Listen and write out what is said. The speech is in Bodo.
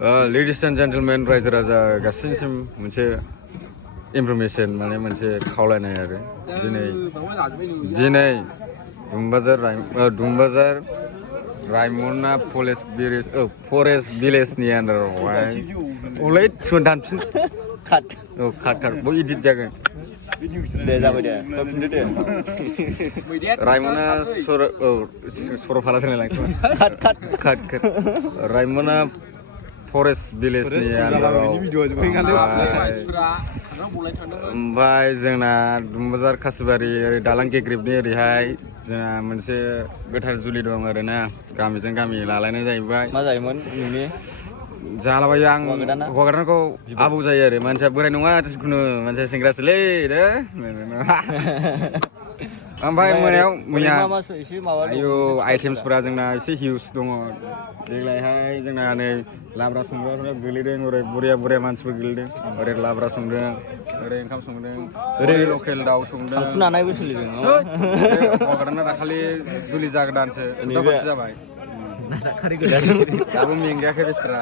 Ladies and gentlemen, रायजो राजा गासैनिसिम मोनसे इनफरमेशन माने मोनसे खावलायनाय आरो दिनै दुमबाजार रायमना फरेस्ट भिलेजनि आन्दारावहाय अलै दानफिन काट बय इडिट जागोन दे जाबाय दे फिनदो दे रायमना सरलपारा काट रायमना फरेस्ट भिलेजनि आन्दाराव ओमफ्राय जोंना दुमबाजार कासिबारि दालां गेग्रेबनि ओरैहाय जोंना मोनसे गोथार जुलि दं आरोना गामिजों गामि लालायनाय जाहैबाय मा जायोमोन नोंनि जालाबायो आं हौवा गोदानखौ आबौ जायो आरो मानसिया बोराय नङा जिखुनु मानसिया सेंग्रासोलै दे ओमफ्राय मोनायाव मैया आयु आइटेम्सफोरा जोंना एसे हिउज दङ देग्लायहाय जोंना नै लाब्रा संग्राफोरा गोलैदों ओरै बुरिया मानसिफोर गोलैदों ओरै लाब्रा संदों ओरै ओंखाम संदों ओरै लकेल दाउ संदों थांफुनानैबो सोलिदों हौवा गोदाना दाखालि जुलि जागोदानसो सप्ताहसे जाबाय दाबो मेंगायाखै बेस्रा